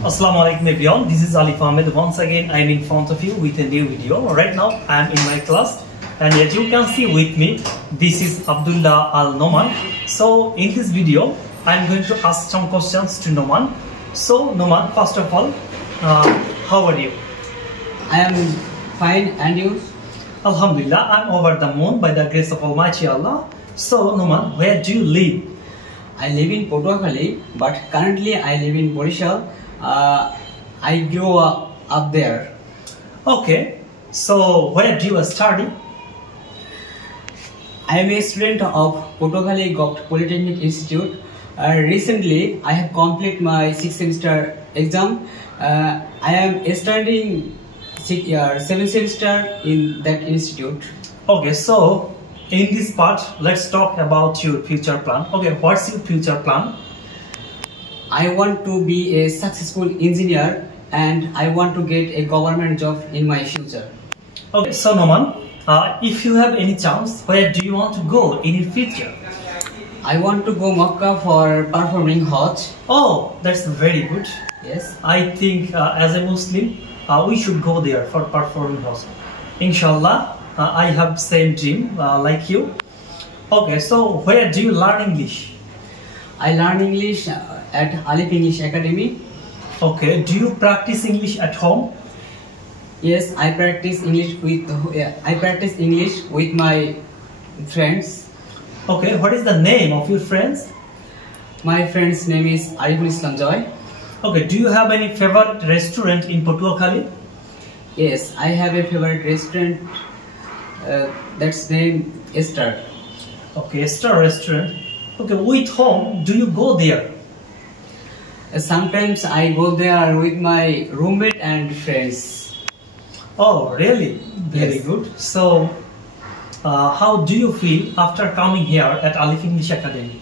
Assalamualaikum everyone, this is Alif Ahmed. Once again I am in front of you with a new video. Right now I am in my class and as you can see with me, this is Abdullah Al Noman. So in this video I am going to ask some questions to Noman. So Noman, first of all, how are you? I am fine, and you? Alhamdulillah, I am over the moon by the grace of Almighty Allah. So Noman, where do you live? I live in Potuakhali, but currently I live in Borishal. I grew up there. Okay, so where do you study? I am a student of Potuakhali Govt Polytechnic Institute. Recently, I have completed my 6th semester exam. I am studying 7th semester in that institute. Okay, so in this part, let's talk about your future plan. Okay, what's your future plan? I want to be a successful engineer and I want to get a government job in my future. Okay, so Noman, if you have any chance, where do you want to go in your future? I want to go Makkah for performing Hajj. Oh, that's very good. Yes. I think as a Muslim, we should go there for performing Hajj. Inshallah, I have same dream like you. Okay, so where do you learn English? I learn English at Alif English Academy. Okay, do you practice English at home? Yes, I practice English with my friends. Okay, what is the name of your friends? My friend's name is Ariful Islam Joy. Okay, do you have any favorite restaurant in Potuakhali? Yes, I have a favorite restaurant. That's named Esther. Okay, Esther restaurant. Okay, with whom do you go there? Sometimes I go there with my roommate and friends. Oh, really? Very Yes. good. So, how do you feel after coming here at Alif English Academy?